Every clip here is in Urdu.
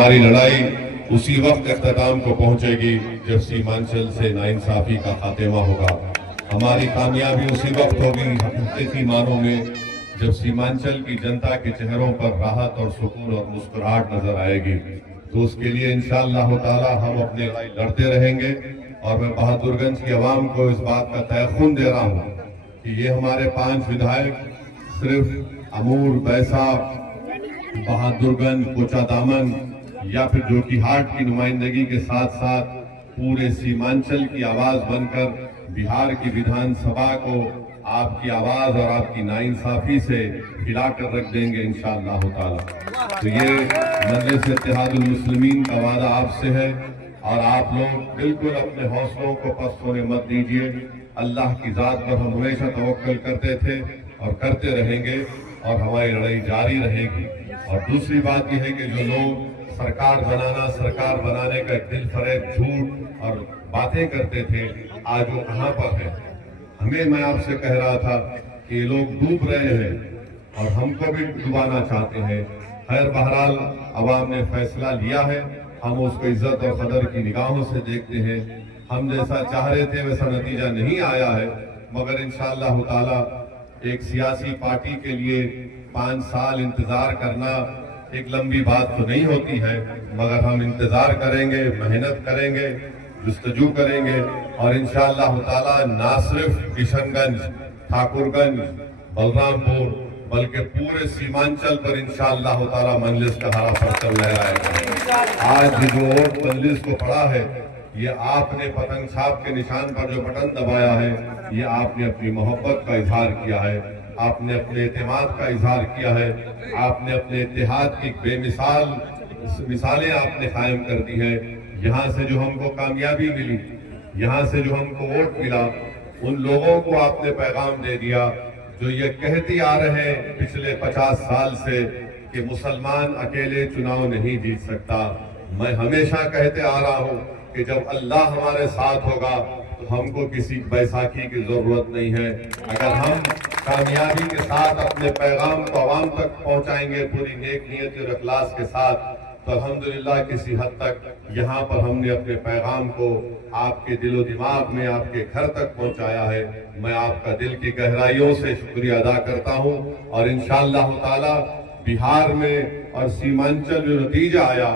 ہماری لڑائی اسی وقت اختتام کو پہنچے گی جب سیمانچل سے ناانصافی کا خاتمہ ہوگا. ہماری کامیابی اسی وقت ہوگی حقیقی معنوں میں جب سیمانچل کی جنتا کے چہروں پر راحت اور سکون اور مسکراہٹ نظر آئے گی. تو اس کے لیے انشاءاللہ تعالی ہم اپنی لڑائی لڑتے رہیں گے. اور میں بہادر گنج کی عوام کو اس بات کا تیقن دے رہا ہوں کہ یہ ہمارے 5 ودھائک صرف امور، بیسا، بہادر گنج، کوچہ دامن یا پھر جوکی ہاٹ کی نمائندگی کے ساتھ ساتھ پورے سیمانچل کی آواز بن کر بہار کی ویدھان سبھا کو آپ کی آواز اور آپ کی ناانصافی سے ہلا کر رکھ دیں گے انشاءاللہ تعالی. تو یہ مجلس اتحاد المسلمین کا وعدہ آپ سے ہے اور آپ لوگ بالکل اپنے حوصلوں کو پست ہونے مت دیجیے. اللہ کی ذات پر ہم ہمیشہ توکل کرتے تھے اور کرتے رہیں گے اور ہماری لڑائی جاری رہے گی. اور دوسری بات یہ ہے کہ جو لوگ سرکار بنانے کا ایک دل فریب جھوٹ اور باتیں کرتے تھے، آج وہ کہاں پر ہے؟ میں آپ سے کہہ رہا تھا کہ یہ لوگ ڈوب رہے ہیں اور ہم کو بھی ڈبانا چاہتے ہیں. خیر بہرحال عوام نے فیصلہ لیا ہے، ہم اس کو عزت اور قدر کی نگاہوں سے دیکھتے ہیں. ہم جیسا چاہ رہے تھے ویسا نتیجہ نہیں آیا ہے، مگر انشاءاللہ تعالی ایک سیاسی پارٹی کے لیے 5 سال انتظار کرنا ایک لمبی بات تو نہیں ہوتی ہے، مگر ہم انتظار کریں گے، محنت کریں گے، جستجو کریں گے اور انشاءاللہ تعالی نہ صرف کشن گنج، ٹھاکر گنج، بلرام پور بلکہ پورے سیمانچل پر انشاءاللہ تعالی مجلس کا ہرا پرچم لہرائے گا. آج جو ووٹ مجلس کو پڑا ہے، یہ آپ نے پتنگ چھاپ کے نشان پر جو بٹن دبایا ہے، یہ آپ نے اپنی محبت کا اظہار کیا ہے، آپ نے اپنے اعتماد کا اظہار کیا ہے، آپ نے اپنے اتحاد کی بے مثالیں آپ نے قائم کر دی ہیں. یہاں سے جو ہم کو کامیابی ملی، یہاں سے جو ہم کو ووٹ ملا، ان لوگوں کو آپ نے پیغام دے دیا جو یہ کہتے آ رہے ہیں پچھلے 50 سال سے کہ مسلمان اکیلے چناؤ نہیں جیت سکتا. میں ہمیشہ کہتے آ رہا ہوں کہ جب اللہ ہمارے ساتھ ہوگا تو ہم کو کسی بیساکھی کی ضرورت نہیں ہے. اگر ہم کامیابی کے ساتھ اپنے پیغام کو عوام تک پہنچائیں گے پوری نیک نیت اور اخلاص کے ساتھ، تو الحمدللہ کسی حد تک یہاں پر ہم نے اپنے پیغام کو آپ کے دل و دماغ میں، آپ کے گھر تک پہنچایا ہے. میں آپ کا دل کی گہرائیوں سے شکریہ ادا کرتا ہوں اور انشاءاللہ تعالی بہار میں اور سیمانچل جو نتیجہ آیا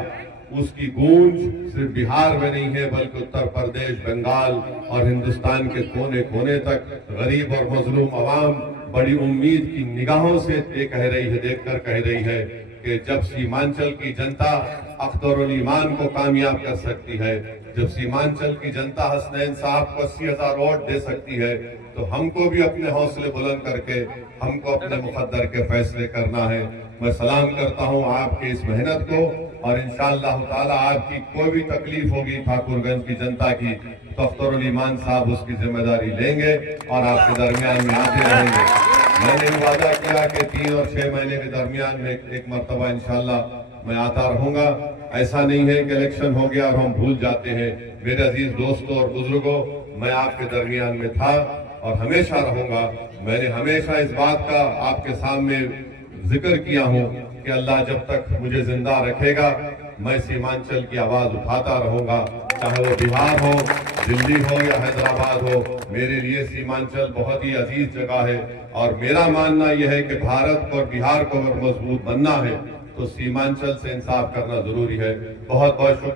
اس کی گونج صرف بہار میں نہیں ہے بلکہ اتر پردیش، بنگال اور ہندوستان کے کونے کونے تک غریب اور مظلوم عوام بڑی امید کی نگاہوں سے دیکھ کر کہہ رہی ہے کہ جب سیمانچل کی جنتا اختر الایمان کو کامیاب کر سکتی ہے، جب سیمانچل کی جنتا حسنین صاحب کو 80,000 ووٹ دے سکتی ہے، تو ہم کو بھی اپنے حوصلے بلند کر کے ہم کو اپنے مقدر کے فیصلے کرنا ہے. میں سلام کرتا ہوں آپ کی اس محنت کو اور انشاءاللہ تعالی آپ کی کوئی بھی تکلیف ہوگی ٹھاکر گنج کی جنتا کی تو اختر الایمان صاحب اس کی ذمہ داری لیں گے اور آپ کے درمیان میں آتے رہیں گے. میں نے وعدہ کیا کہ 3 اور 6 مہینے کے درمیان میں ایک مرتبہ انشاءاللہ میں آتا رہوں گا. ایسا نہیں ہے کہ الیکشن ہو گیا اور ہم بھول جاتے ہیں. میرے عزیز دوستوں اور بزرگوں، میں آپ کے درمیان میں تھا اور ہمیشہ رہوں گا. میں نے ہمیشہ اس بات کا آپ کے سامنے ذکر کیا ہوں کہ اللہ جب تک مجھے زندہ رکھے گا میں سیمانچل کی آواز اٹھاتا رہوں گا، چاہے وہ بہار ہو، دلی ہو یا حیدرآباد ہو. میرے لیے سیمانچل بہت ہی عزیز جگہ ہے اور میرا ماننا یہ ہے کہ بھارت کو اور بہار کو اگر مضبوط بننا ہے تو سیمانچل سے انصاف کرنا ضروری ہے. بہت بہت شکریہ.